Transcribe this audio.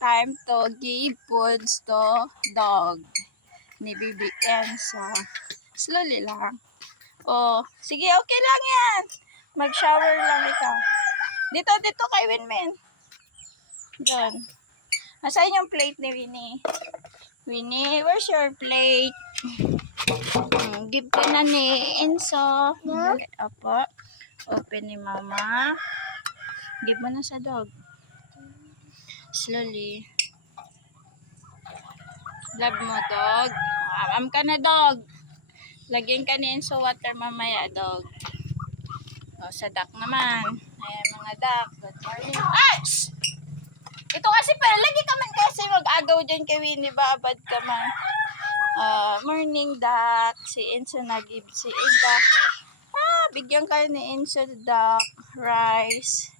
time to give foods to dog ni Bibi Ensa. Slowly lang. Oh, sige, okay lang yan. Mag-shower lang ikaw. Dito kay Winmin. Doon. Nasaan yung plate ni Winnie? Winnie, where's your plate? Give ka na ni Enzo. Okay, opo. Open ni Mama. Give mo na sa dog. Slowly. Love mo, dog. Am ka na, dog. Lagyan ka ni Enzo water mamaya, dog. O, sa duck naman. Ayan, mga duck. Good morning. Ah! Ito kasi pala, lagi ka man kasi mag-agaw dyan kay Winnie. Babad ka man. Morning, duck. Si Enzo nag-give si Ida. Bigyan kayo ni Enzo duck rice.